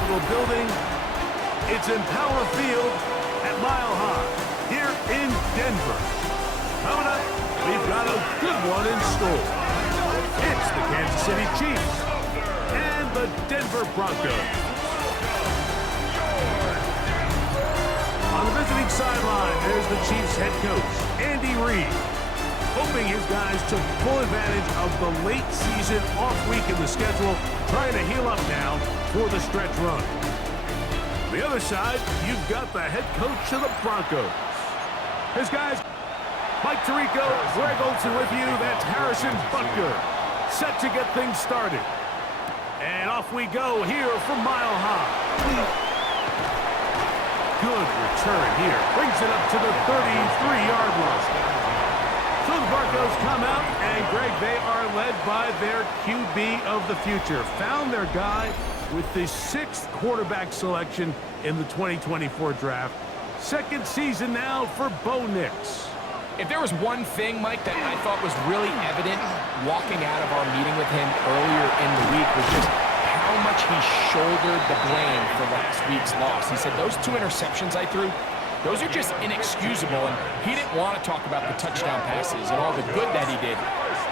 Capitol building. It's in Power Field at Mile High here in Denver. Coming up, we've got a good one in store. It's the Kansas City Chiefs and the Denver Broncos. On the visiting sideline, there's the Chiefs head coach, Andy Reid, hoping his guys took full advantage of the late season off week in the schedule, trying to heal up now for the stretch run. On the other side, you've got the head coach of the Broncos. His guys, Mike Tirico, Greg Olsen with you. That's Harrison Butker, set to get things started. And off we go here from Mile High. Good return here. Brings it up to the 33-yard line. So the Broncos come out, and Greg, they are led by their QB of the future. Found their guy with the 6th quarterback selection in the 2024 draft. Second season now for Bo Nix. If there was one thing, Mike, that I thought was really evident walking out of our meeting with him earlier in the week was just how much he shouldered the blame for last week's loss. He said, those 2 interceptions I threw, those are just inexcusable, and he didn't want to talk about the touchdown passes and all the good that he did.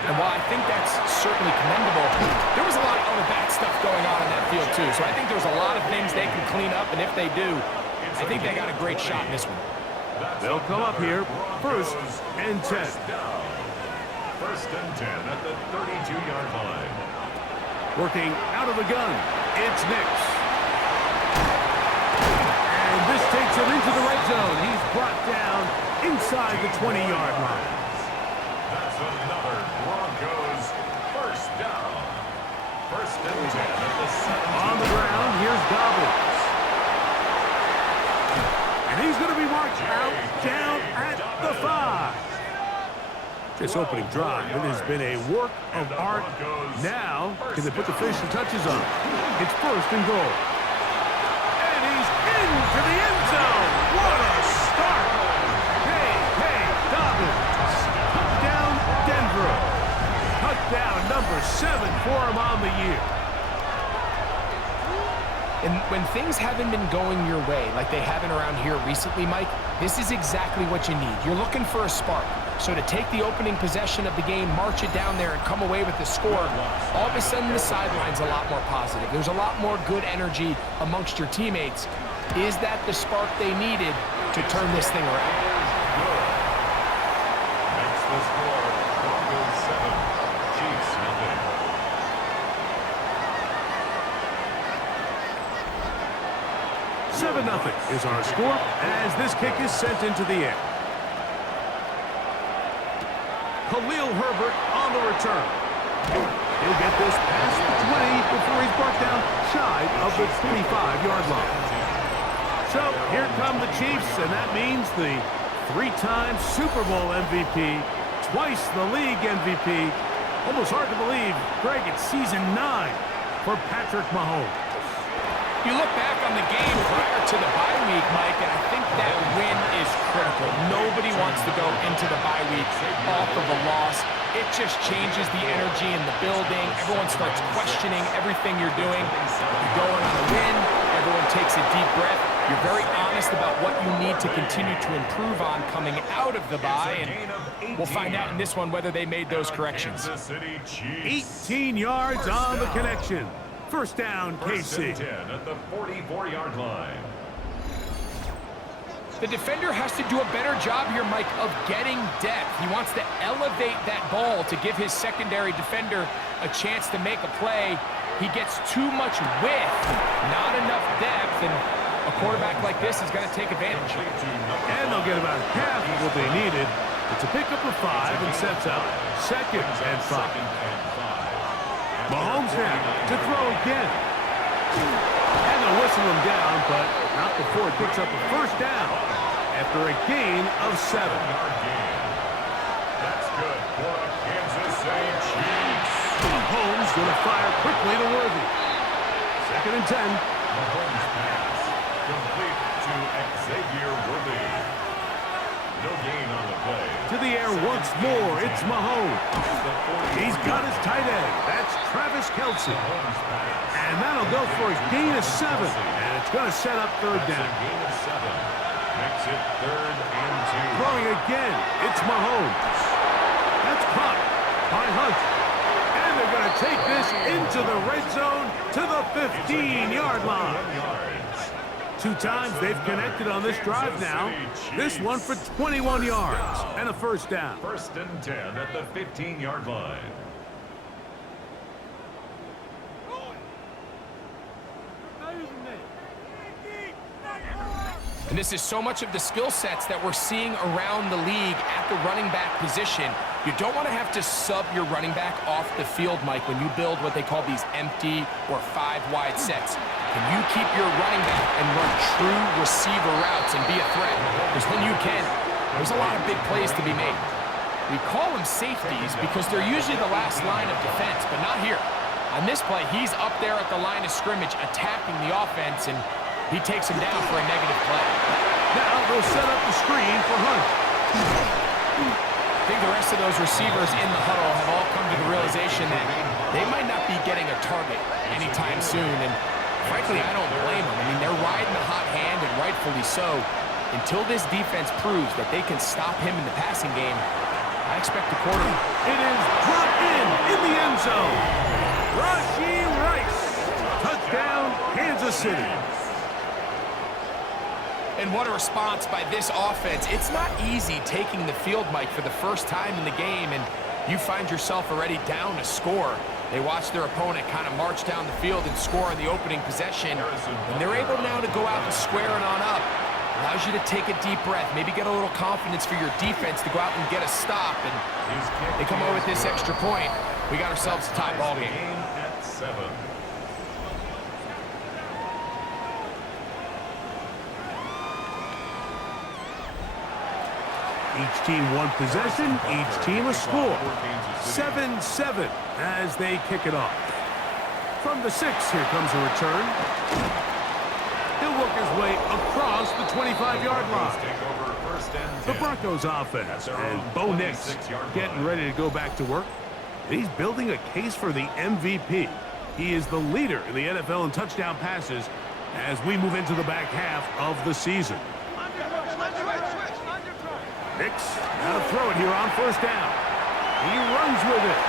And while I think that's certainly commendable, there was a lot of other bad stuff going on in that field too. So I think there's a lot of things they can clean up, and if they do, I think they got a great shot in this one. They'll come up here, 1st and 10. 1st and 10 at the 32-yard line. Working out of the gun, it's Nix. And this takes him into the red zone. He's brought down inside the 20-yard line. That's another Broncos 1st down. 1st and 10 at the 7. On the ground, here's Dobbins. And he's going to be marked out down at the 5. This opening drive, it has been a work of art. Now, can they put the finishing touches on? It's 1st and goal. And he's into the end zone. What a start. Hey, Dobbins. Touchdown, Denver. Touchdown number 7 for him on the year. And when things haven't been going your way, like they haven't around here recently, Mike, this is exactly what you need. You're looking for a spark. So to take the opening possession of the game, march it down there, and come away with the score, all of a sudden the sideline's a lot more positive. There's a lot more good energy amongst your teammates. Is that the spark they needed to turn this thing around? Makes the score Broncos 7, Chiefs nothing. Nothing is our score as this kick is sent into the air. Khalil Herbert on the return. He'll get this past the 20 before he's brought down shy of the 25-yard line. So here come the Chiefs, and that means the 3-time Super Bowl MVP, twice the league MVP. Almost hard to believe, Greg, it's season 9 for Patrick Mahomes. You look back on the game prior to the bye week, Mike, and I think that win is critical. Nobody wants to go into the bye week off of a loss. It just changes the energy in the building. Everyone starts questioning everything you're doing. You go on a win, everyone takes a deep breath. You're very honest about what you need to continue to improve on coming out of the bye, and we'll find out in this one whether they made those corrections. 18 yards on the connection. 1st down, KC. 10 at the 44-yard line. The defender has to do a better job here, Mike, of getting depth. He wants to elevate that ball to give his secondary defender a chance to make a play. He gets too much width, not enough depth, and a quarterback like this is going to take advantage. And they'll get about half of what they needed. It's a pickup of 5 and sets up 2nd and 5. Mahomes now to throw again. And they'll whistle him down, but not before it picks up a 1st down after a gain of 7. That's good for the Kansas City Chiefs. Mahomes going to fire quickly to Worthy. 2nd and 10. Mahomes pass complete to Xavier Worthy. No gain on the play. To the air once more, it's Mahomes. He's got his tight end. That's Travis Kelce. And that'll go for a gain of 7. And it's going to set up third That's down. a gain of 7. Makes it 3rd and 2. Throwing again, it's Mahomes. That's caught by Hunt. And they're going to take this into the red zone to the 15-yard line. 2 times they've connected on this drive now. This one for 21 yards and a first down. 1st and 10 at the 15-yard line. And this is so much of the skill sets that we're seeing around the league at the running back position. You don't want to have to sub your running back off the field, Mike, when you build what they call these empty or 5-wide sets. Can you keep your running back and run true receiver routes and be a threat? Because when you can, there's a lot of big plays to be made. We call them safeties because they're usually the last line of defense, but not here. On this play, he's up there at the line of scrimmage attacking the offense, and he takes him down for a negative play. Now they'll set up the screen for Hunt. I think the rest of those receivers in the huddle have all come to the realization that they might not be getting a target anytime soon, and frankly, I don't blame them. I mean, they're riding the hot hand, and rightfully so. Until this defense proves that they can stop him in the passing game, I expect a quarter. It is dropped in the end zone. Rashee Rice. Touchdown, Kansas City. And what a response by this offense. It's not easy taking the field, Mike, for the first time in the game, and you find yourself already down a score. They watch their opponent kind of march down the field and score on the opening possession, and they're able now to go out and square it on up. Allows you to take a deep breath, maybe get a little confidence for your defense to go out and get a stop, and they come away with this extra point. We got ourselves a tie ball game. At 7. Each team one possession, each team a score. 7-7 as they kick it off. From the 6, here comes a return. He'll work his way across the 25-yard line. The Broncos offense, and Bo Nix getting ready to go back to work. He's building a case for the MVP. He is the leader in the NFL in touchdown passes as we move into the back half of the season. Nix, now to throw it here on first down. He runs with it.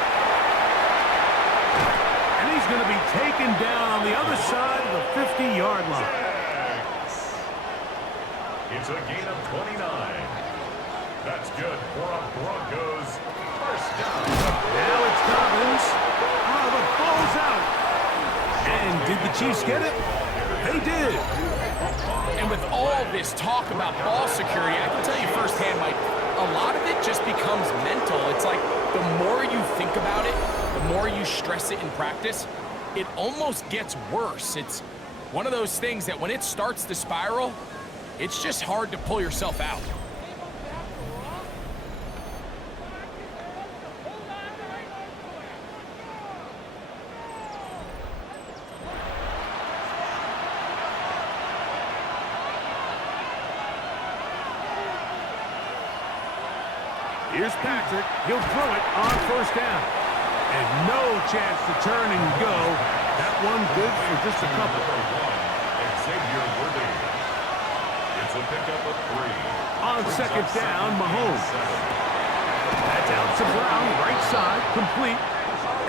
And he's going to be taken down on the other side of the 50-yard line. It's a gain of 29. That's good for a Broncos first down. Now it's Dobbins. The ball's out. And did the Chiefs get it? They did. And with all this talk about ball security, I can tell you firsthand, Mike, a lot of it just becomes mental. It's like the more you think about it, the more you stress it in practice, it almost gets worse. It's one of those things that when it starts to spiral, it's just hard to pull yourself out. Here's Patrick. He'll throw it on first down. And no chance to turn and go. That one good for just a couple. It's a pickup of 3. On second down, Mahomes. That's out to Brown, right side, complete.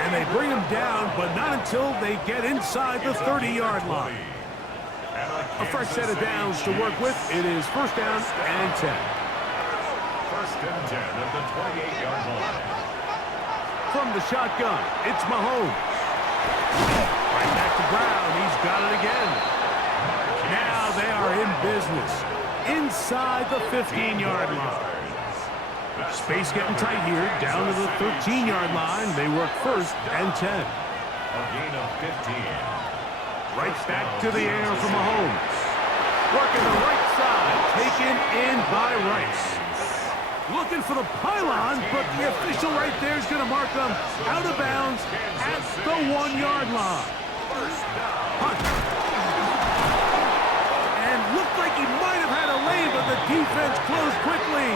And they bring him down, but not until they get inside the 30-yard line. A fresh set of downs to work with. It is first down and 10. 1st and 10 at the 28-yard line. From the shotgun, it's Mahomes. Right back to Brown. He's got it again. Now they are in business. Inside the 15-yard line. Space getting tight here. Down to the 13-yard line. They work first and 10. A gain of 15. Right back to the air for Mahomes. Working the right side. Taken in by Rice. Looking for the pylon, but the official right there is going to mark them out of bounds at the 1-yard line. Hunt. And looked like he might have had a lane, but the defense closed quickly.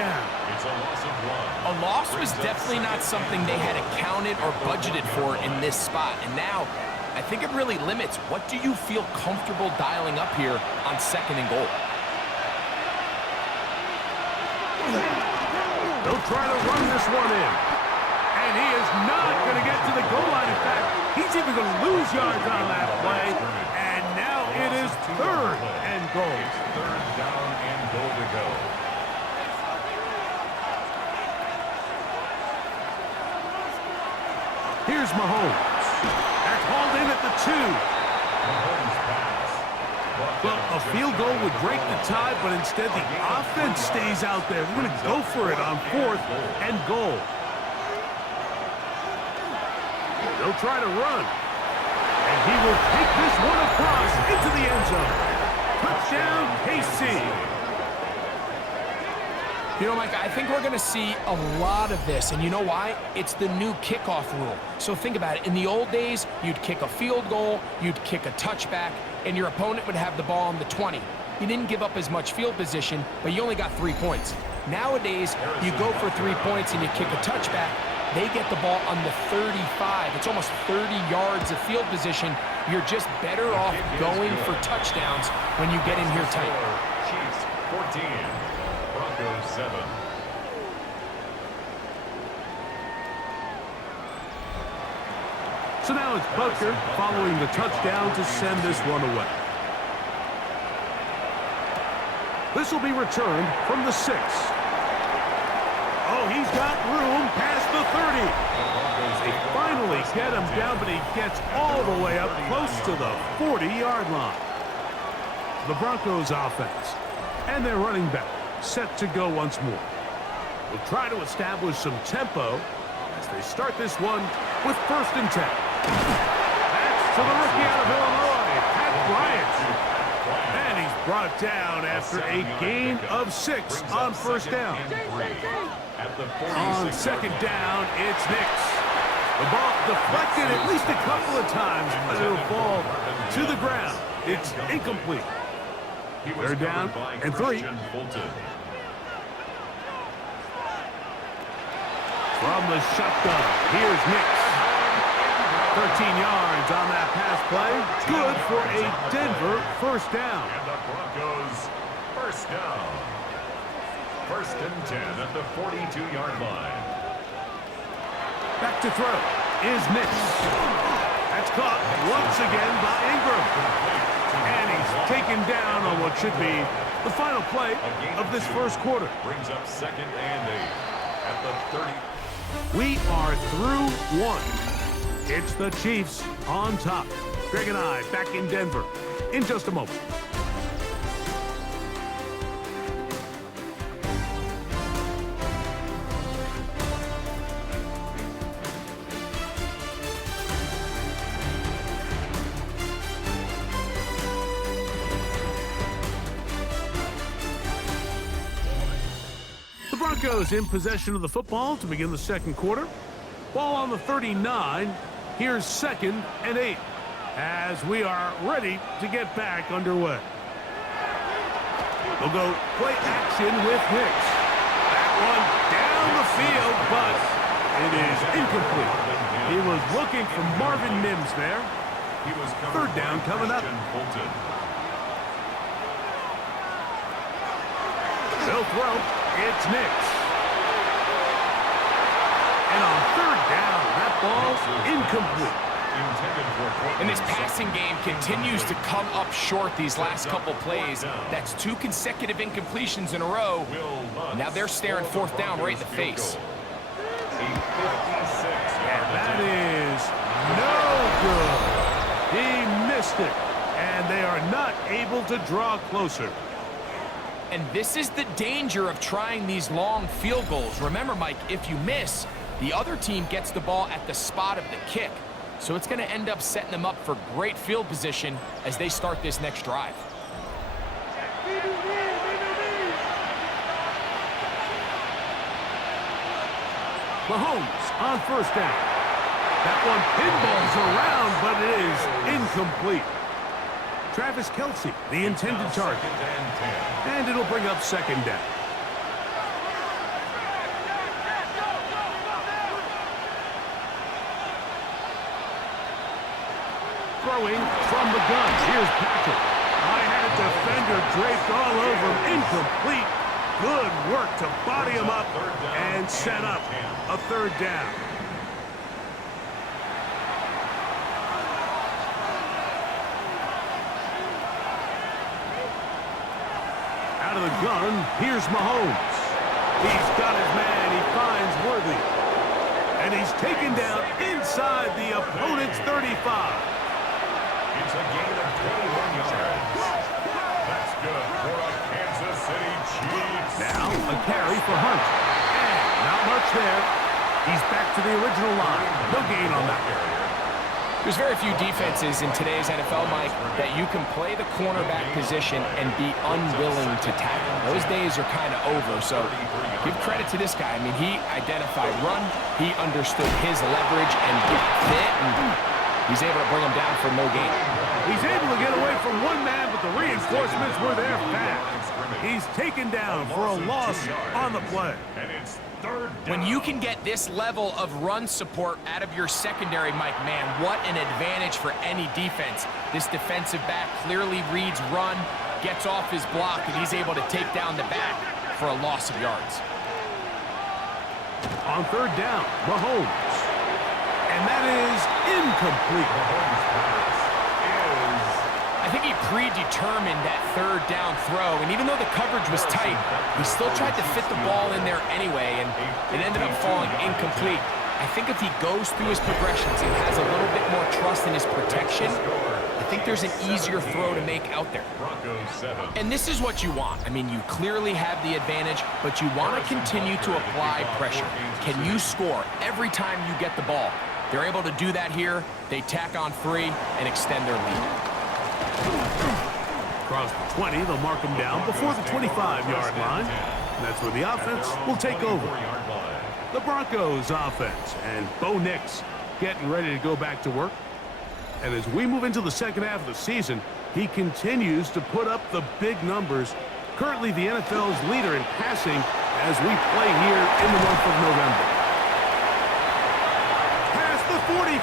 down. It's a loss of 1. A loss was definitely not something they had accounted or budgeted for in this spot. And now, I think it really limits. What do you feel comfortable dialing up here on 2nd and goal? They'll try to run this one in. And he is not going to get to the goal line. In fact, he's even going to lose yards on that play. And now it is 3rd and goal. It's 3rd down and goal to go. Here's Mahomes. That's hauled in at the 2. Mahomes pass. Well, a field goal would break the tie, but instead the offense stays out there. They're going to go for it on 4th and goal. They'll try to run. And he will take this one across into the end zone. Touchdown, KC. You know, Mike, I think we're going to see a lot of this, and you know why? It's the new kickoff rule. So think about it. In the old days, you'd kick a field goal, you'd kick a touchback, and your opponent would have the ball on the 20. You didn't give up as much field position, but you only got 3 points. Nowadays, you go for 3 points and you kick a touchback, they get the ball on the 35. It's almost 30 yards of field position. You're just better off going for touchdowns when you get in here tight. Chiefs 14, Broncos 7. So now it's Butker following the touchdown to send this one away. This will be returned from the 6. Oh, he's got room past the 30. They finally get him down, but he gets all the way up close to the 40-yard line. The Broncos offense and their running back set to go once more. We'll try to establish some tempo as they start this one with 1st and 10. That's to the rookie out of Illinois, Pat Bryant. And he's brought down after a gain of 6 on 1st down. On 2nd down, it's Nix. The ball deflected at least a couple of times, but it'll fall to the ground. It's incomplete. They're down and 3. From the shotgun, here's Nix. 13 yards on that pass play. Good for a Denver 1st down. And the Broncos 1st down. 1st and 10 at the 42-yard line. Back to throw is Nix. That's caught once again by Ingram. And he's taken down on what should be the final play of this 1st quarter. Brings up 2nd and 8 at the 30. We are through 1. It's the Chiefs on top. Greg and I back in Denver in just a moment. The Broncos in possession of the football to begin the 2nd quarter. Ball on the 39. Here's 2nd and 8 as we are ready to get back underway. They'll go play action with Nix. That one down the field, but it is incomplete. He was looking for Marvin Mims there. 3rd down coming up. They'll throw. It's Nix. And on 3rd down, that ball's incomplete. And this passing game continues to come up short these last couple plays. That's 2 consecutive incompletions in a row. Now they're staring 4th down right in the face. And that is no good. He missed it. And they are not able to draw closer. And this is the danger of trying these long field goals. Remember, Mike, if you miss, the other team gets the ball at the spot of the kick. So it's going to end up setting them up for great field position as they start this next drive. Mahomes on 1st down. That one pinballs around, but it is incomplete. Travis Kelce, the intended target. And it'll bring up 2nd down. throwing from the gun. Here's Patrick. I had a defender draped all over him. Incomplete. Good work to body him up and set up a third down. Out of the gun, here's Mahomes. He's got his man. He finds Worthy. And he's taken down inside the opponent's 35. It's a gain of 21 yards. That's good for a Kansas City Chiefs. Now a carry for Hunt. And not much there. He's back to the original line. No gain on that. There's very few defenses in today's NFL, Mike, that you can play the cornerback position and be unwilling to tackle. Those days are kind of over, so give credit to this guy. I mean, he identified run, he understood his leverage and fit, and he's able to bring him down for no gain. He's able to get away from one man, but the reinforcements were there fast. He's taken down for a loss on the play. And it's third down. When you can get this level of run support out of your secondary, Mike, man, what an advantage for any defense. This defensive back clearly reads run, gets off his block, and he's able to take down the back for a loss of yards. On third down, Mahomes. And that is incomplete. I think he predetermined that third down throw, and even though the coverage was tight, he still tried to fit the ball in there anyway, and it ended up falling incomplete. I think if he goes through his progressions and has a little bit more trust in his protection, I think there's an easier throw to make out there. And this is what you want. I mean, you clearly have the advantage, but you want to continue to apply pressure. Can you score every time you get the ball? They're able to do that here. They tack on 3 and extend their lead. Across the 20, they'll mark him down before the 25-yard line. And that's where the offense will take over. The Broncos offense, and Bo Nix getting ready to go back to work. And as we move into the second half of the season, he continues to put up the big numbers. Currently the NFL's leader in passing as we play here in the month of November. Past the 45.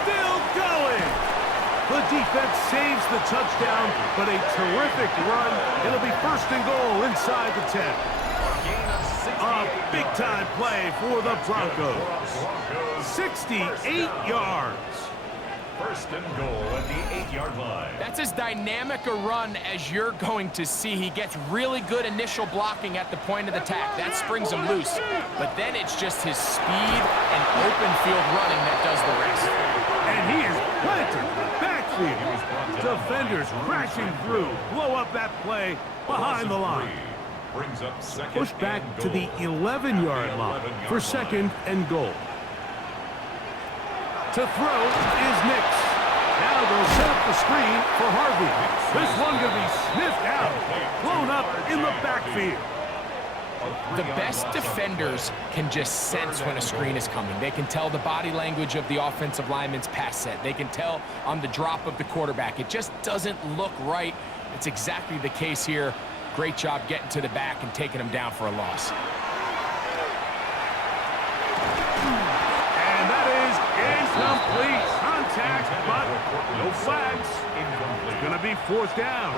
Still going. The defense saves the touchdown, but a terrific run. It'll be first and goal inside the 10. A big-time play for the Broncos. 68 yards. First and goal at the 8-yard line. That's as dynamic a run as you're going to see. He gets really good initial blocking at the point of the attack. That springs him loose. But then it's just his speed and open field running that does the rest. And he is planted backfield. Defenders crashing through. Blow up that play behind the line. Brings up second. Push back to the 11-yard line for second and goal. To throw is Nix. Now they'll set up the screen for Harvey. This one going to be sniffed out, blown up in the backfield. The best defenders can just sense when a screen is coming. They can tell the body language of the offensive lineman's pass set. They can tell on the drop of the quarterback. It just doesn't look right. It's exactly the case here. Great job getting to the back and taking him down for a loss. Incomplete contact, but no flags. It's going to be fourth down.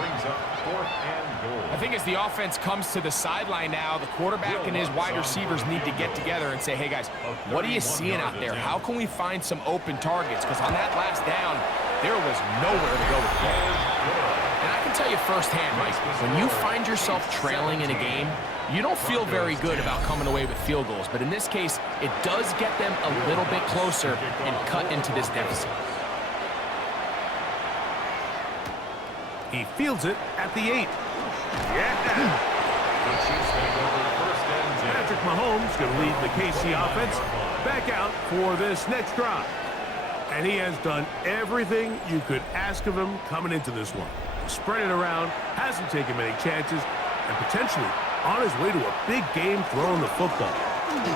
I think as the offense comes to the sideline now, the quarterback and his wide receivers need to get together and say, hey guys, what are you seeing out there? How can we find some open targets? Because on that last down, there was nowhere to go with the ball. And I can tell you firsthand, Mike, when you find yourself trailing in a game, you don't feel very good about coming away with field goals. But in this case, it does get them a little bit closer and cut into this deficit. He fields it at the 8. Yeah. Patrick Mahomes going to lead the KC offense back out for this next drive. And he has done everything you could ask of him coming into this one. Spread it around, hasn't taken many chances, and potentially on his way to a big game throwing the football. And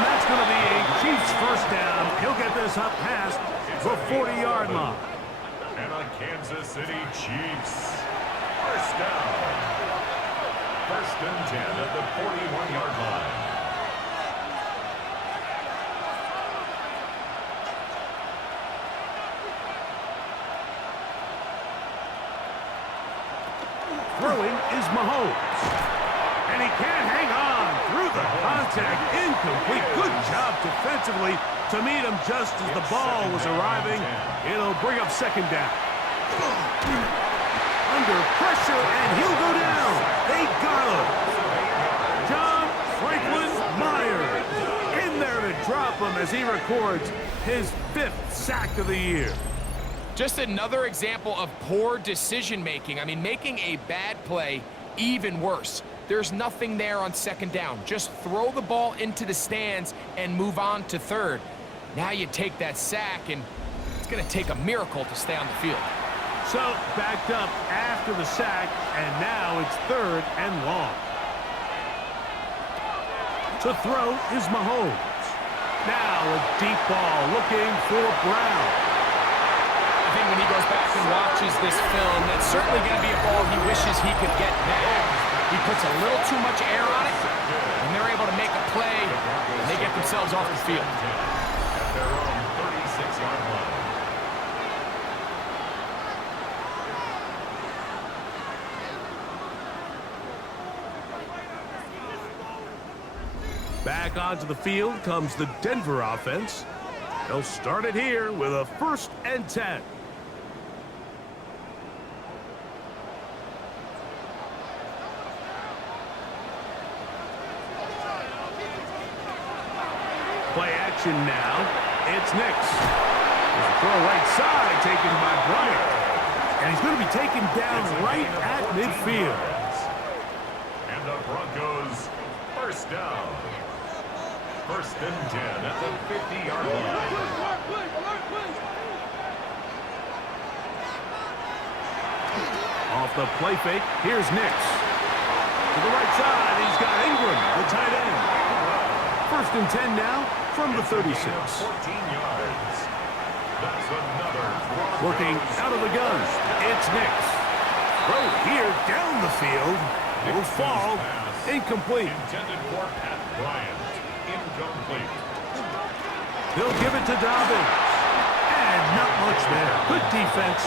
that's going to be a Chiefs first down. He'll get this up past the 40-yard line. And a Kansas City Chiefs first down. First and 10 at the 41-yard line. Throwing is Mahomes. And he can't hang on through the contact. Incomplete. Good job defensively to meet him just as the ball was arriving. It'll bring up second down. Under pressure, and he'll go down. They got him. John Franklin Myers in there to drop him as he records his 5th sack of the year. Just another example of poor decision-making. I mean, making a bad play even worse. There's nothing there on second down. Just throw the ball into the stands and move on to third. Now you take that sack, and it's going to take a miracle to stay on the field. So, backed up after the sack, and now it's 3rd and long. To throw is Mahomes. Now a deep ball looking for Brown. I think when he goes back and watches this film, that's certainly going to be a ball he wishes he could get back. He puts a little too much air on it, and they're able to make a play, and they get themselves off the field. At their own 36-yard line. Back onto the field comes the Denver offense. They'll start it here with a 1st and 10. Play action now. It's Nix. There's a throw right side taken by Bryant. And he's going to be taken down right at midfield. And the Broncos, 1st down. 1st and 10 at the 50-yard line. Off the play fake, here's Nix. To the right side, he's got Ingram, the tight end. 1st and 10 now from the 36. 14 yards. That's another. Working out of the gun, it's Nix. Throw here down the field. Will fall. Incomplete. Intended for Pat Bryant. Incomplete. They'll give it to Dobbins. And not much there. Good defense.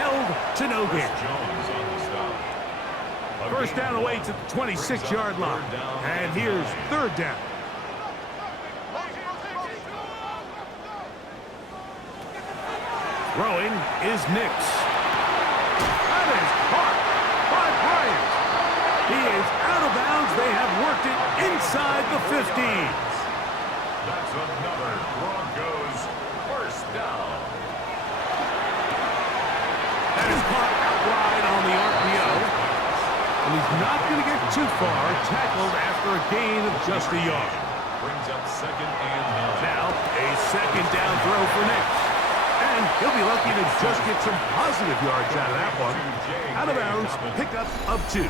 Held to no gain. Jones on the stop. 1st down away to the 26-yard line. And here's 3rd down. Throwing is Nix. That is caught by Bryant. He is out of bounds. They have worked it inside the 50s. That's another Broncos 1st down. That is caught out wide on the RPO. And he's not going to get too far. Tackled after a gain of just a yard. Brings up 2nd and 9. Now a 2nd down throw for Nix. And he'll be lucky to just get some positive yards out of that one. Out of bounds, pickup of 2.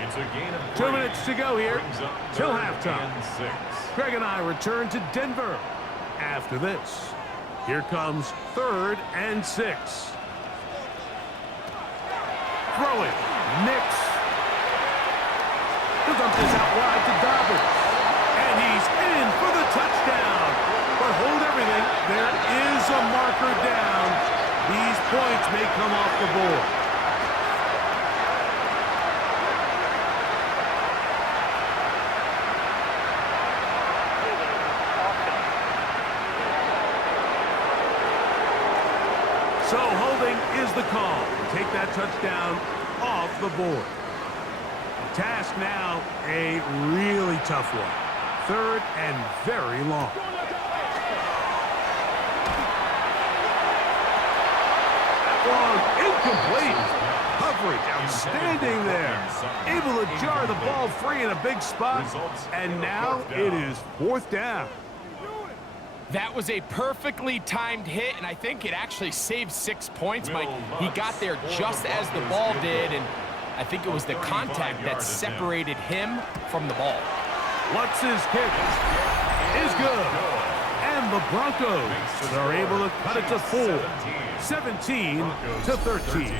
It's a gain of 2 3. minutes to go here Brings up till 3rd halftime. and 6. Greg and I return to Denver after this. Here comes 3rd and 6. Throw it. Nix. He'll dump this out wide to Dobbins. And he's in for the touchdown. But hold everything. There is a marker down. These points may come off the board. So holding is the call. Take that touchdown off the board. The task now, a really tough one. 3rd and very long. Long, incomplete. Coverage, outstanding there. Able to jar the ball free in a big spot. And now it is 4th down. That was a perfectly timed hit, and I think it actually saved 6 points, Mike. He got there just as the ball did, and I think it was the contact that separated him from the ball. What's his kick? Is good. And the Broncos are able to cut it to 4. 17 to 13.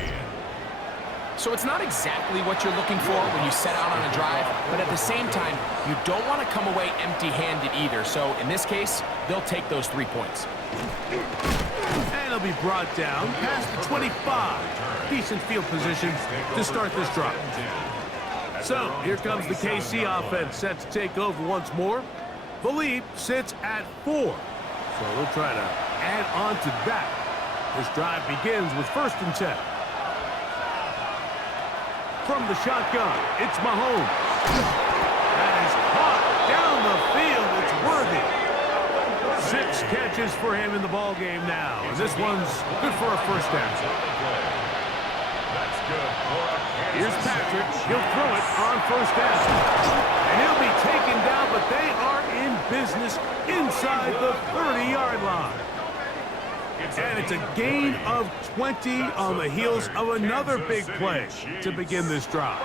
So it's not exactly what you're looking for when you set out on a drive, but at the same time, you don't want to come away empty-handed either. So in this case, they'll take those 3 points. And he'll be brought down past the 25. Decent field position to start this drive. So here comes the KC offense set to take over once more. The lead sits at 4. So we'll try to add on to that. This drive begins with 1st and 10. From the shotgun, it's Mahomes. That is caught down the field. It's worthy. 6 catches for him in the ball game now. And this one's good for a 1st down. Here's Patrick. He'll throw it on 1st down. And he'll be taken down, but they are in business inside the 30-yard line. And it's a gain of 20 on the heels of another big play to begin this drive.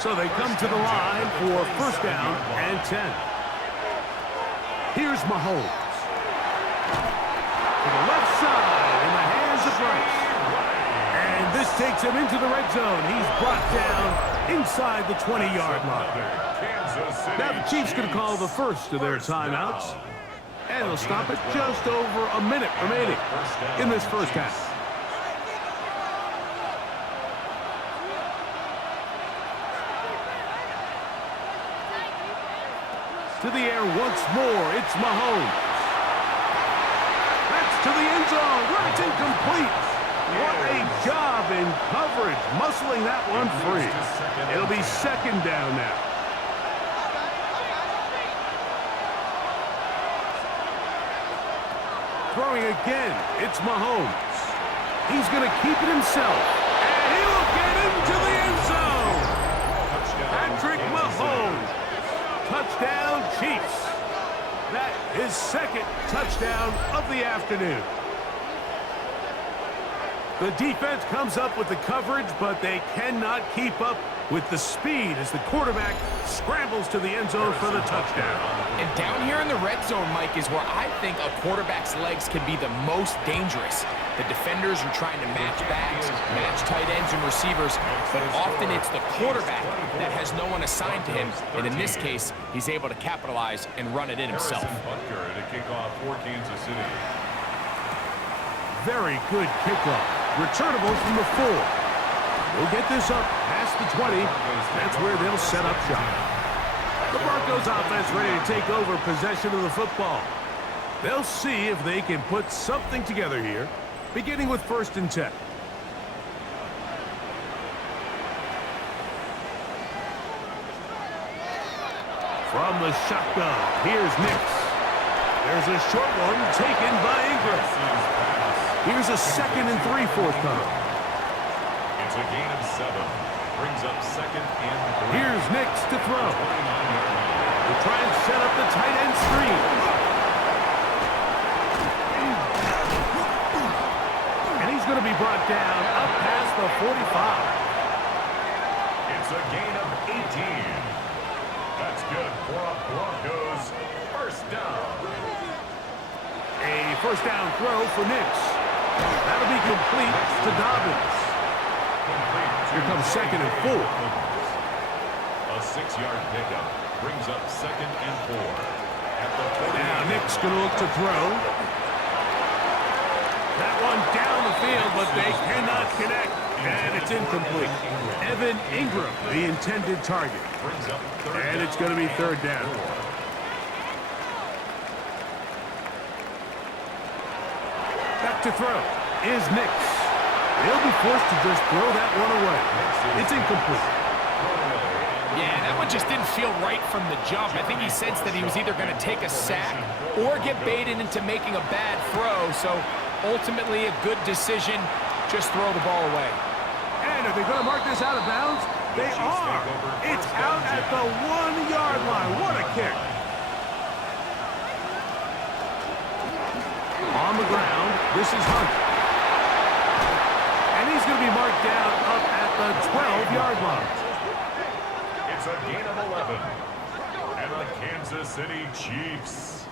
So they come to the line for 1st down and 10. Here's Mahomes. To the left side in the hands of Rice. And this takes him into the red zone. He's brought down inside the 20-yard line. Now the Chiefs going to call the first of their timeouts. And they'll stop it just over a minute remaining in this 1st half. To the air once more, it's Mahomes. That's to the end zone, where it's incomplete. What a job in coverage, muscling that one free. It'll be 2nd down now. Throwing again, it's Mahomes. He's going to keep it himself, and he will get into the end zone. Patrick Mahomes. Touchdown, Chiefs. That is 2nd touchdown of the afternoon. The defense comes up with the coverage, but they cannot keep up with the speed as the quarterback scrambles to the end zone for the touchdown. And down here in the red zone, Mike, is where I think a quarterback's legs can be the most dangerous. The defenders are trying to match backs, match tight ends and receivers, but often it's the quarterback that has no one assigned to him, and in this case, he's able to capitalize and run it in himself. Very good kickoff. Returnable from the 4. We'll get this up past the 20. That's where they'll set up shop. The Broncos offense ready to take over possession of the football. They'll see if they can put something together here, beginning with 1st and 10. From the shotgun, here's Nix. There's a short one taken by Ingram. Here's a 2nd and 3 forthcoming. It's a gain of 7. Brings up 2nd and 3. Here's Nix to throw. We'll try and set up the tight end screen. And he's going to be brought down up past the 45. It's a gain of 18. That's good for a Broncos 1st down. A 1st down throw for Nix. That'll be complete to Dobbins. Here comes 2nd and 4. A 6-yard pickup brings up 2nd and 4. At the 40. Now Nix going to look to throw. That one down the field, but they cannot connect. And it's incomplete. Evan Ingram, the intended target. And it's going to be 3rd down. Back to throw is Nix. They'll be forced to just throw that one away. It's incomplete. Yeah, that one just didn't feel right from the jump. I think he sensed that he was either going to take a sack or get baited into making a bad throw. So ultimately a good decision. Just throw the ball away. And are they going to mark this out of bounds? They are. It's out at the 1-yard line. What a kick. On the ground, this is Hunt. And he's going to be marked down up at the 12-yard line. It's a gain of 11. And the Kansas City Chiefs.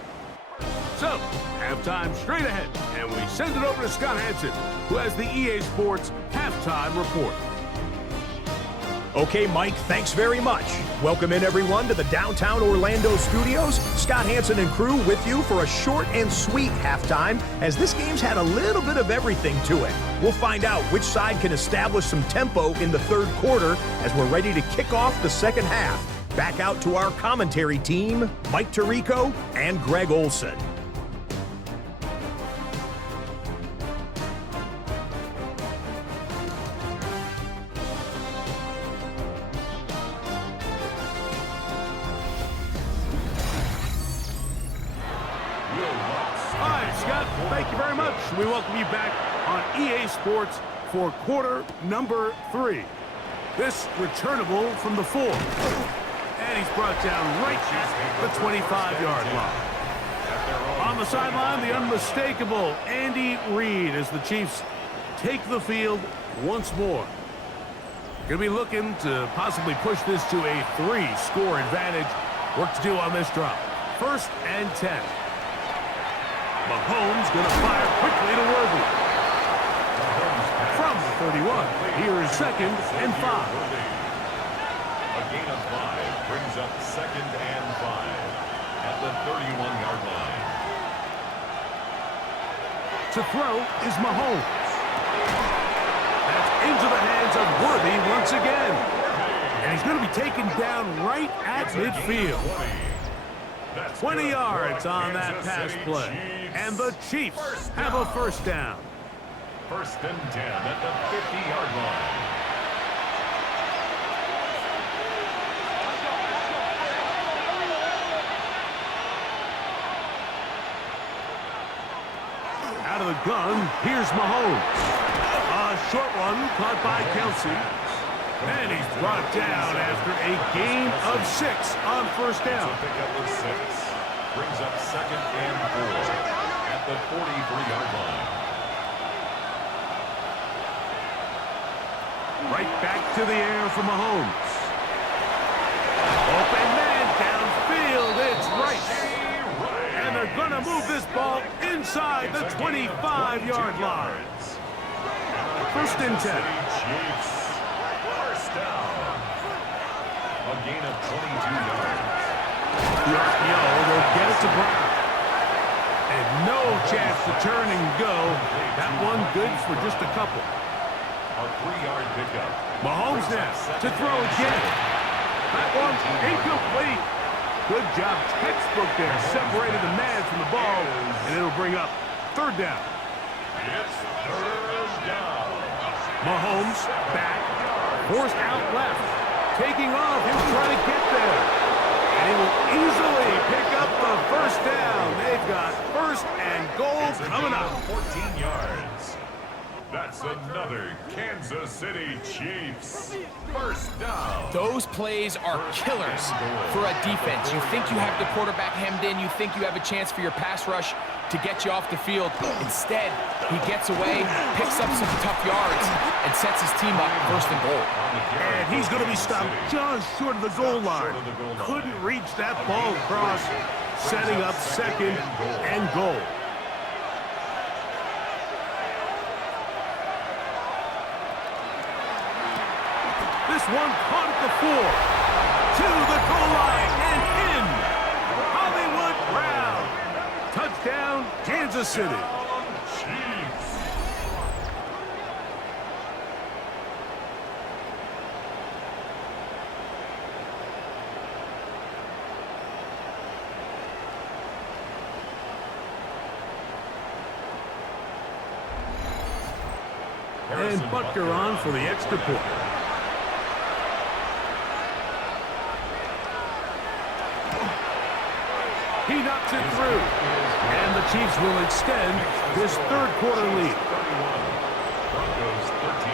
So So, halftime straight ahead, and we send it over to Scott Hansen, who has the EA Sports Halftime Report. Okay, Mike, thanks very much. Welcome in, everyone, to the downtown Orlando studios. Scott Hansen and crew with you for a short and sweet halftime, as this game's had a little bit of everything to it. We'll find out which side can establish some tempo in the third quarter as we're ready to kick off the second half. Back out to our commentary team, Mike Tirico and Greg Olson. Thank you very much. We welcome you back on EA Sports for quarter number 3. This returnable from the 4. And he's brought down right at the 25-yard line. On the sideline, the unmistakable Andy Reid as the Chiefs take the field once more. Going to be looking to possibly push this to a 3-score advantage. Work to do on this drive. 1st and 10. Mahomes going to fire quickly to Worthy. From the 31, here is 2nd and 5. A gain of 5 brings up 2nd and 5 at the 31-yard line. To throw is Mahomes. That's into the hands of Worthy once again. And he's going to be taken down right at midfield. 20 yards on that pass play. And the Chiefs have a first down. 1st and 10 at the 50-yard line. Out of the gun, here's Mahomes. A short one caught by Kelsey. And he's brought down after a gain of 6 on first down. Pick up with 6. Brings up 2nd and 4 at the 43-yard line. Right back to the air for Mahomes. Open man downfield. It's right. And they're going to move this ball inside the 25-yard line. 1st and 10. Chiefs. First down. A gain of 22 yards. The RPO will get it to Brown. And no chance to turn and go. That one good for just a couple. A 3-yard pickup. Mahomes now to throw again. That one incomplete. Good job, textbook there. Separated the man from the ball. And it'll bring up 3rd down. It's 3rd down. Mahomes back. Forced out left. Taking off. He'll try to get there. And he will easily pick up the first down. They've got 1st and goal coming up. 14 yards. That's another Kansas City Chiefs. First down. Those plays are killers for a defense. You think you have the quarterback hemmed in. You think you have a chance for your pass rush to get you off the field. Instead, he gets away, picks up some tough yards, and sets his team up 1st and goal. And he's going to be stopped just short of the goal line. Couldn't reach that ball across, setting up 2nd and goal. This one caught at the 4. To the goal line and in. Hollywood Brown. Touchdown, Kansas City. Chiefs. And Butker on for the extra point. He knocks it through. And the Chiefs will extend this 3rd quarter lead. Broncos 13.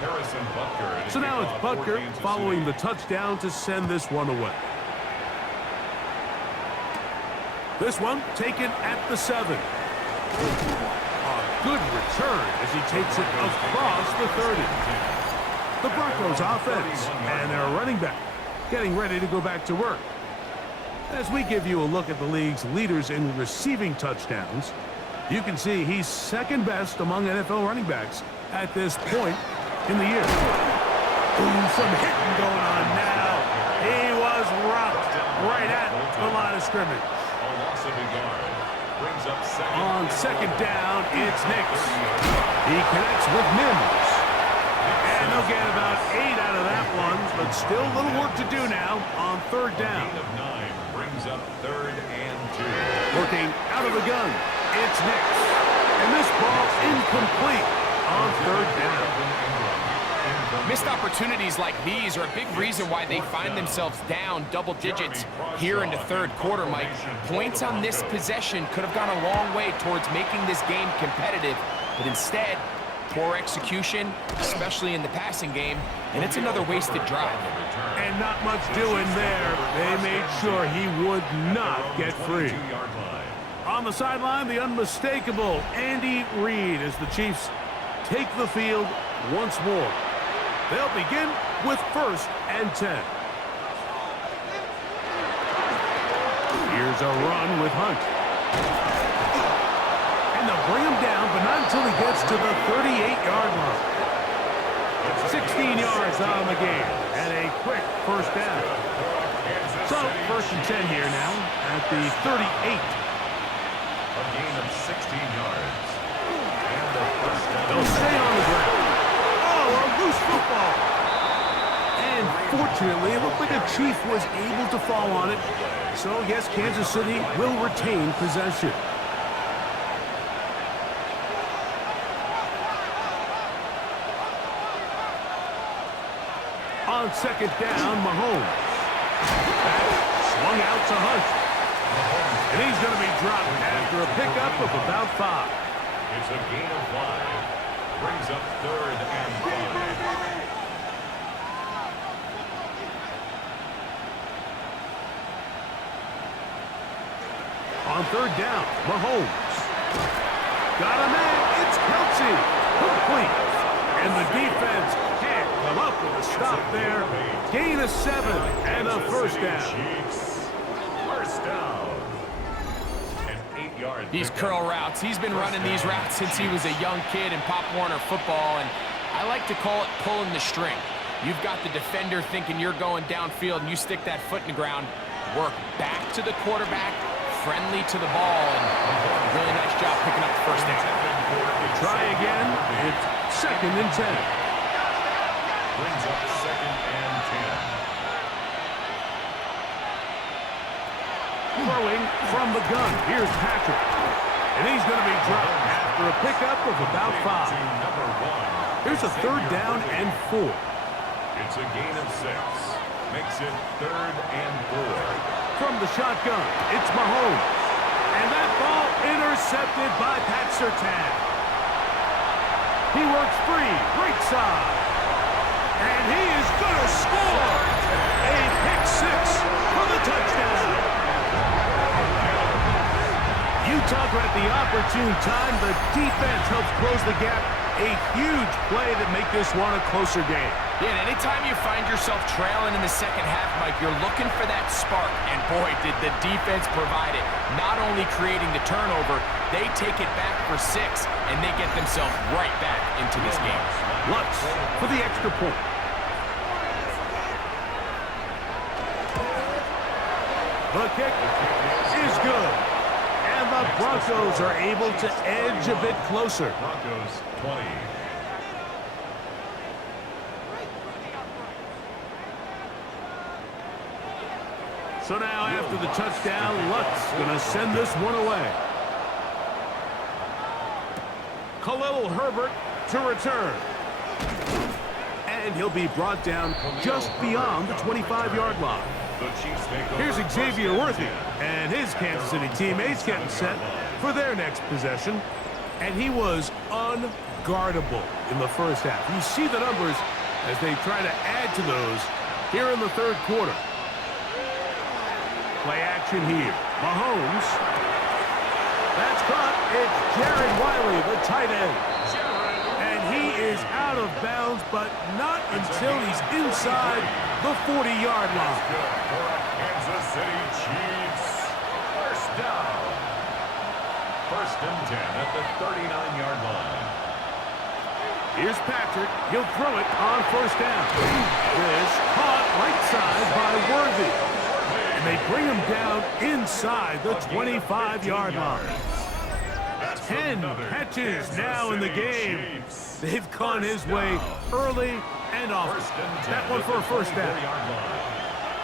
Harrison Butker. So now it's Butker following the touchdown to send this one away. This one taken at the 7. A good return as he takes it across the 30. The Broncos offense and their running back. getting ready to go back to work. As we give you a look at the league's leaders in receiving touchdowns, you can see he's second best among NFL running backs at this point in the year. Ooh, some hitting going on now. He was rocked right at the line of scrimmage. A loss of a yard. Brings up second. On second down, it's Nix. He connects with Mims. And they'll get about 8 out of that one, but still a little work to do now on third down. Gain of 9 brings up 3rd and 2. Working out of the gun, it's Nix. And this ball incomplete on third down. Missed opportunities like these are a big reason why they find themselves down double digits here in the third quarter, Mike. Points on this possession could have gone a long way towards making this game competitive, but instead, poor execution, especially in the passing game, and it's another wasted drive. And not much doing there. They made sure he would not get free. On the sideline, the unmistakable Andy Reid as the Chiefs take the field once more. They'll begin with 1st and 10. Here's a run with Hunt. And they'll bring him down, but not until he gets to the 38-yard line. 16 yards on the game, and a quick first down. So, 1st and 10 here now at the 38. A gain of 16 yards. And the first down. They'll stay on the ground. A loose football. And fortunately, it looked like a Chief was able to fall on it. So, yes, Kansas City will retain possession. On second down, Mahomes. Swung out to Hunt. And he's going to be dropped after a pickup of about 5. It's a gain of 5. Brings up 3rd and 5. On third down, Mahomes. Got a man, it's Kelsey. Complete. And the defense can't come up with a stop there. Gain of 7 and a first down. First down. These curl routes, he's been running these routes since he was a young kid in Pop Warner football, and I like to call it pulling the string. You've got the defender thinking you're going downfield, and you stick that foot in the ground, work back to the quarterback, friendly to the ball, and really nice job picking up the first down. Try again. It's 2nd and 10. Brings up 2nd and 10. Throwing from the gun. Here's Patrick. And he's going to be dropped after a pickup of about 5. Here's a 3rd down and 4. It's a gain of 6. Makes it 3rd and 4. From the shotgun, it's Mahomes. And that ball intercepted by Pat Surtain. He works free, right side. And he is going to score. A pick 6 for the touchdown. Utah at the opportune time. The defense helps close the gap. A huge play that make this one a closer game. Yeah, and anytime you find yourself trailing in the second half, Mike, you're looking for that spark. And boy, did the defense provide it. Not only creating the turnover, they take it back for 6, and they get themselves right back into this game. Lutz for the extra point. The kick is good. And the Broncos are able to edge a bit closer. Broncos 20. So now after the touchdown, Lutz going to send this one away. Khalil Herbert to return. And he'll be brought down just beyond the 25-yard line. Here's Xavier Worthy and his Kansas City teammates getting set for their next possession. And he was unguardable in the first half. You see the numbers as they try to add to those here in the third quarter. Play action here. Mahomes. That's caught. It's Jared Wiley, the tight end. And he is out of bounds, but not until he's inside the 40-yard line. Good for a Kansas City Chiefs. First down. First and 10 at the 39-yard line. Here's Patrick. He'll throw it on first down. This caught right side by Worthy. And they bring him down inside the 25-yard line. 10 catches now in the game. They've gone his way early and often. That one for a first down.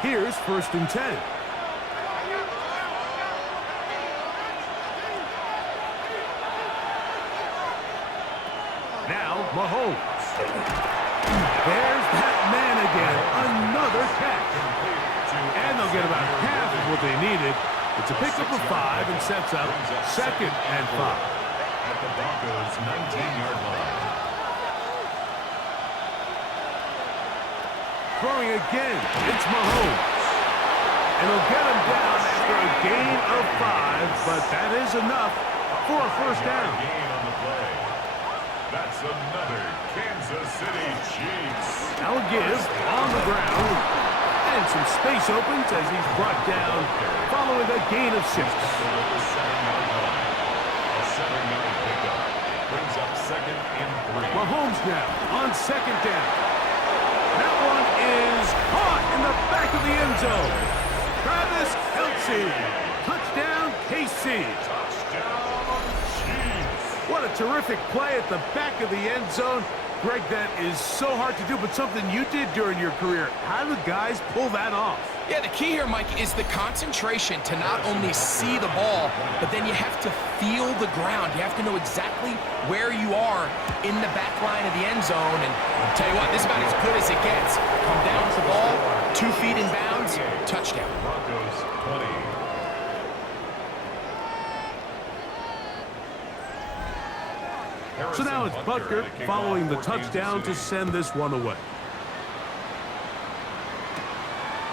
Here's first and 10. Now Mahomes. There's that man again. Another catch. And they'll get about half of what they needed. It's a pickup of 5 and sets up second and 5. At the Broncos' 19-yard line. Throwing again, it's Mahomes. And he'll get him down after a gain of 5, but that is enough for a first down. Gain on the play. That's another Kansas City Chiefs. Now a give on the ground. And some space opens as he's brought down following a gain of 6. A 7-yard line. A 7-yard pickup. Brings up second and 3. Mahomes now on second down. That one is caught in the back of the end zone. Travis Kelce. Touchdown, KC. Touchdown Chiefs. What a terrific play at the back of the end zone. Greg, that is so hard to do, but something you did during your career. How do guys pull that off? Yeah, the key here, Mike, is the concentration to not only see the ball, but then you have to feel the ground. You have to know exactly where you are in the back line of the end zone. And I'll tell you what, this is about as good as it gets. Come down with the ball, 2 feet in bounds, touchdown. Broncos 20. So now it's Butker following the touchdown to send this one away.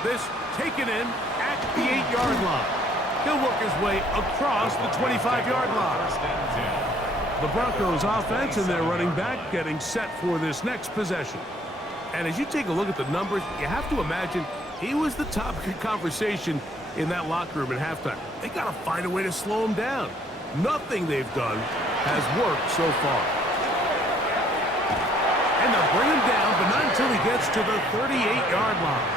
This taken in at the 8-yard line. He'll work his way across the 25-yard line. The Broncos offense and their running back getting set for this next possession. And as you take a look at the numbers, you have to imagine he was the topic of conversation in that locker room at halftime. They got to find a way to slow him down. Nothing they've done has worked so far. And they'll bring him down, but not until he gets to the 38-yard line.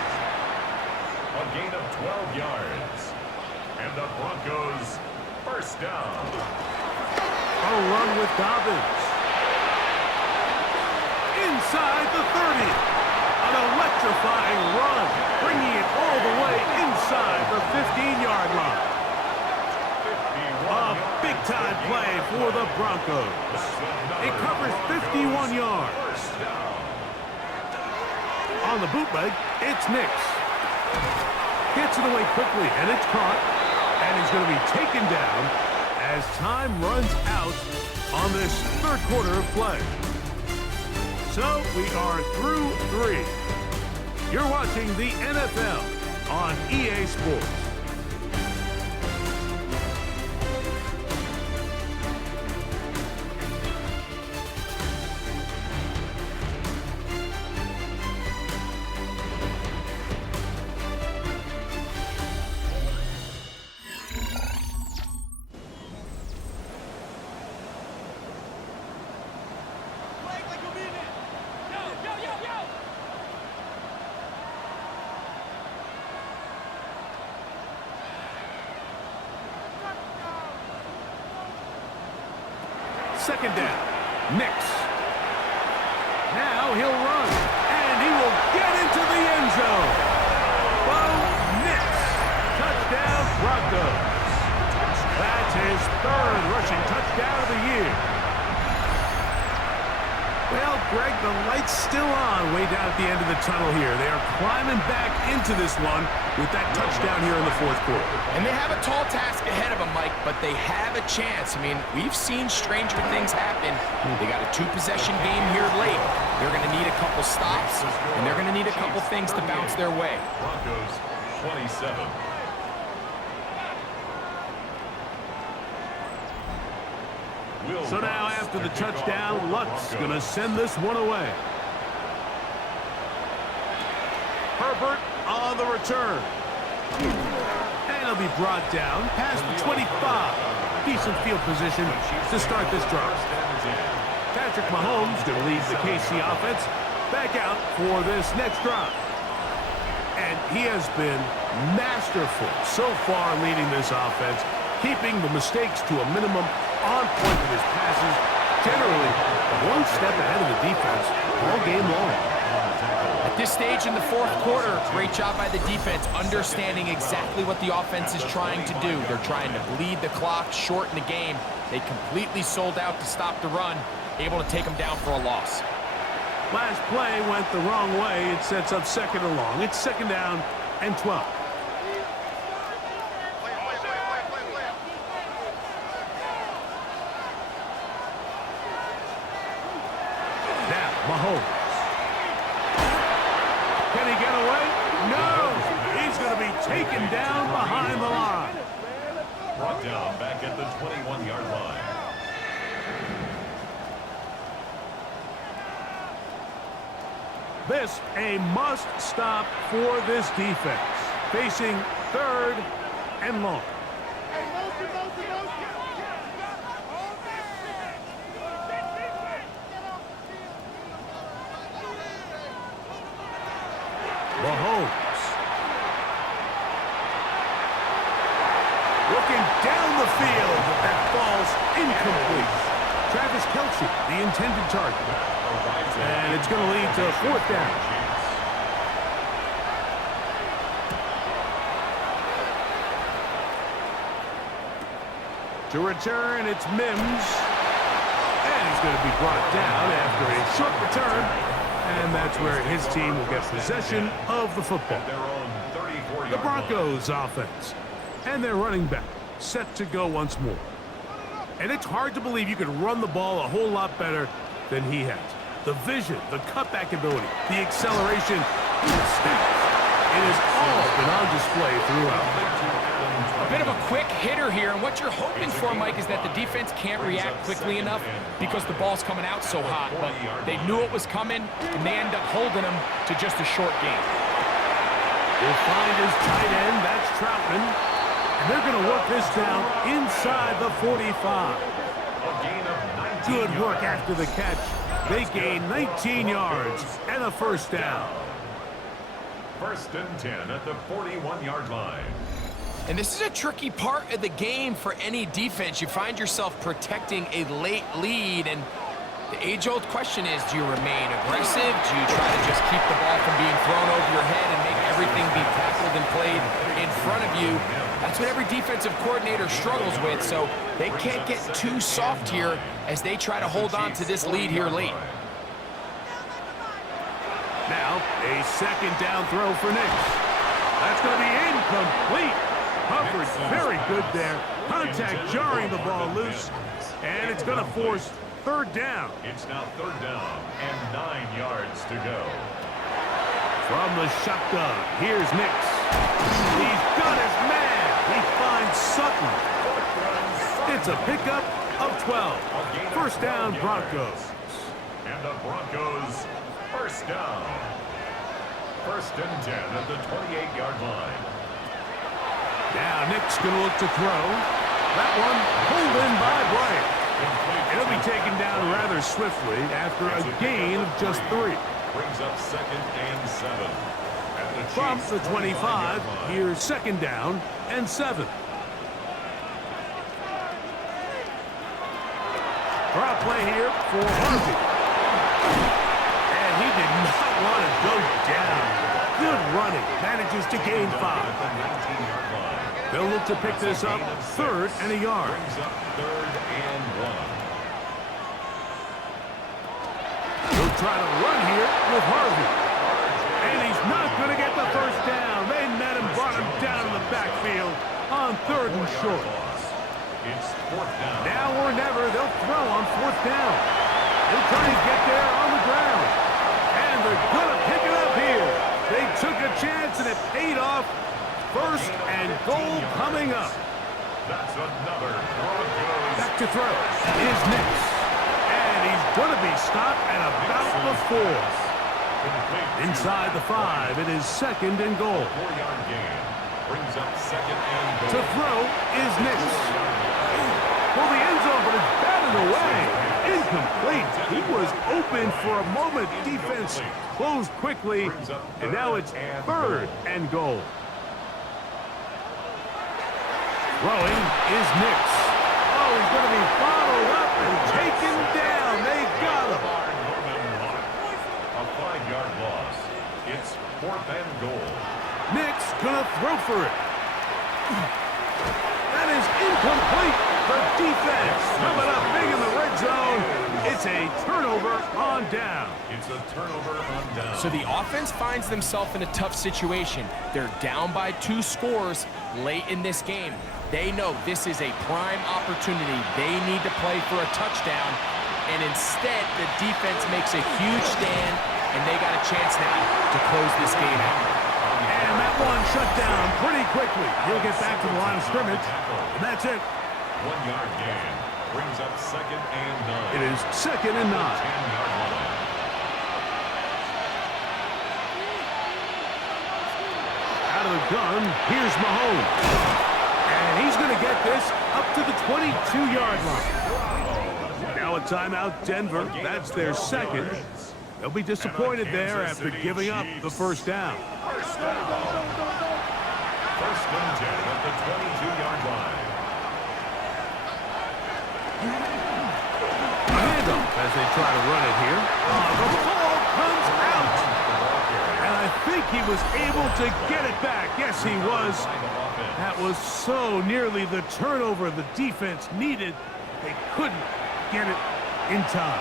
A gain of 12 yards. And the Broncos first down. A run with Dobbins. Inside the 30. An electrifying run, bringing it all the way inside the 15-yard line. A big-time play for the Broncos. It covers 51 yards. On the bootleg, it's Nix. Gets it away quickly, and it's caught. And he's going to be taken down as time runs out on this third quarter of play. So we are through 3. You're watching the NFL on EA Sports. Second down. Nix. Now he'll run. And he will get into the end zone. Bo Nix. Touchdown, Broncos. That's his 3rd rushing touchdown of the year. Well, Greg, the light's still on way down at the end of the tunnel here. They are climbing back into this one with that touchdown here in the 4th quarter. And they have a tall task ahead of them, Mike, but they have a chance. I mean, we've seen stranger things happen. They got a 2-possession game here late. They're going to need a couple stops, and they're going to need a couple things to bounce their way. Broncos 27. So now after the touchdown, Luck's going to send this one away. Herbert on the return. And he'll be brought down past the 25. Decent field position to start this drive. Patrick Mahomes going to lead the KC offense back out for this next drive. And he has been masterful so far leading this offense, keeping the mistakes to a minimum, on point with his passes, generally one step ahead of the defense all game long. At this stage in the fourth quarter, great job by the defense, understanding exactly what the offense is trying to do. They're trying to bleed the clock, shorten the game. They completely sold out to stop the run, able to take them down for a loss. Last play went the wrong way. It sets up second and long. It's second down and 12. Now, Mahomes. Can he get away? No! He's going to be taken down behind the line. Brought down back at the 21-yard line. This a must stop for this defense. Facing third and long. Mahomes. Looking down the field, but that ball's incomplete. Travis Kelce, the intended target. And it's going to lead to fourth down. To return, it's Mims. And he's going to be brought down after a short return. And that's where his team will get possession of the football. The Broncos offense. And their running back set to go once more. And it's hard to believe you can run the ball a whole lot better than he has. The vision, the cutback ability, the acceleration, the stats. It has all been on display throughout. A bit of a quick hitter here, and what you're hoping for, Mike, is that the defense can't react quickly enough because the ball's coming out so hot. But they knew it was coming, and they end up holding him to just a short game. We'll find his tight end, that's Troutman. And they're going to work this down inside the 45. Good work after the catch. They gain 19 yards and a first down. First and 10 at the 41-yard line. And this is a tricky part of the game for any defense. You find yourself protecting a late lead, and the age-old question is, do you remain aggressive? Do you try to just keep the ball from being thrown over your head and make everything be tackled and played in front of you? That's what every defensive coordinator struggles with, so they can't get too soft here as they try to hold on to this lead here late. Now, a second down throw for Nix. That's going to be incomplete. Hubbard's very good there. Contact jarring the ball loose, and it's going to force third down. It's now third down and 9 yards to go. From the shotgun, here's Nix. He's got his man. He finds Sutton. It's a pickup of 12. First down, Broncos. And the Broncos, first down. First and 10 at the 28-yard line. Now Nick's going to look to throw. That one pulled in by Bryant. It'll be taken down rather swiftly after a gain of just 3. Brings up second and 7. From the 25, here's second down and 7. Draw play here for Harvey. And he did not want to go down. Good running. Manages to gain 5. They'll look to pick this up third and a yard. Brings up third and 1. He'll try to run here with Harvey. And he's not going to get the first down. They met him, brought him down in the backfield on third and short. It's fourth down. Now or never, they'll throw on fourth down. They'll try to get there on the ground. And they're going to pick it up here. They took a chance and it paid off. First and goal coming up. That's another Broncos. Back to throw is Nix. And he's going to be stopped at about the 4. Inside the 5, it is 2nd and goal. 4-yard gain brings up 2nd and goal. To throw is Nix. Well, the end zone, but it's batted away. Incomplete. He was open for a moment. Defense closed quickly, and now it's 3rd and goal. Throwing is Nix. Oh, he's going to be followed up and taken down. They got him. A 5-yard loss. It's 4th and goal. Nix gonna throw for it. That is incomplete. The defense coming up big in the red zone. It's a turnover on down. It's a turnover on down. So the offense finds themselves in a tough situation. They're down by 2 scores late in this game. They know this is a prime opportunity. They need to play for a touchdown, and instead the defense makes a huge stand, and they got a chance now to close this game out. And that one shut down pretty quickly. He'll get back to the line of scrimmage, and that's it. 1-yard gain brings up 2nd and 9. It is 2nd and 9. 10-yard line. Out of the gun, here's Mahomes. And he's going to get this up to the 22-yard line. Now a timeout, Denver. That's their 2nd. They'll be disappointed there after giving up the 1st down. First and 10 at the 22-yard line. A handoff as they try to run it here. The ball comes out. And I think he was able to get it back. Yes, he was. That was so nearly the turnover the defense needed. They couldn't get it in time.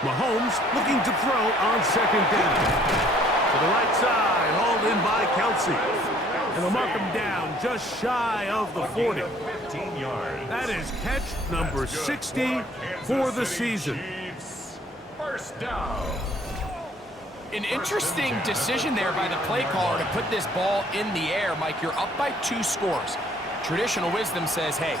Mahomes looking to throw on 2nd down. To the right side, hauled in by Kelsey. And they'll mark him down just shy of the 40. 15 yards. That is catch number 60 for the season. First down. An interesting decision there by the play caller to put this ball in the air. Mike, you're up by 2 scores. Traditional wisdom says, hey,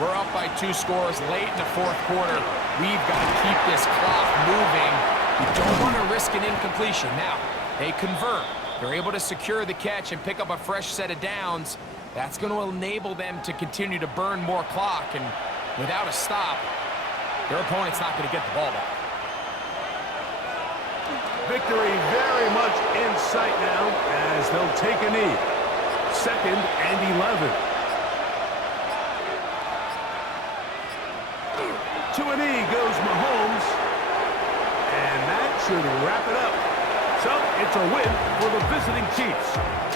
we're up by 2 scores late in the 4th quarter. We've got to keep this clock moving. We don't want to risk an incompletion. Now, they convert. They're able to secure the catch and pick up a fresh set of downs. That's going to enable them to continue to burn more clock. And without a stop, their opponent's not going to get the ball back. Victory very much in sight now as they'll take a knee. 2nd and 11. To a knee goes Mahomes. And that should wrap it up. So it's a win for the visiting Chiefs.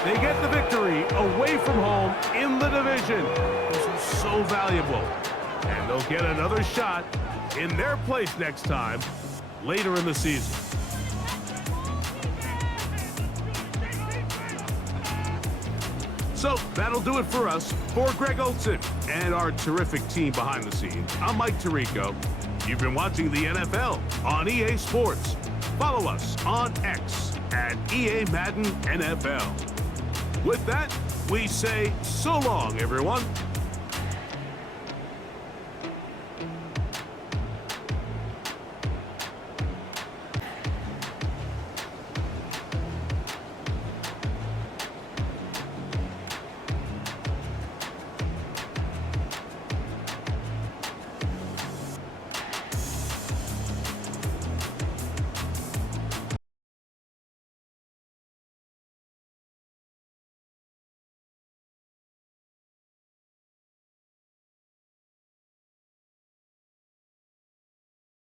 They get the victory away from home in the division. This is so valuable. And they'll get another shot in their place next time later in the season. So that'll do it for us. For Greg Olson and our terrific team behind the scenes, I'm Mike Tirico. You've been watching the NFL on EA Sports. Follow us on X at EA Madden NFL. With that, we say so long, everyone.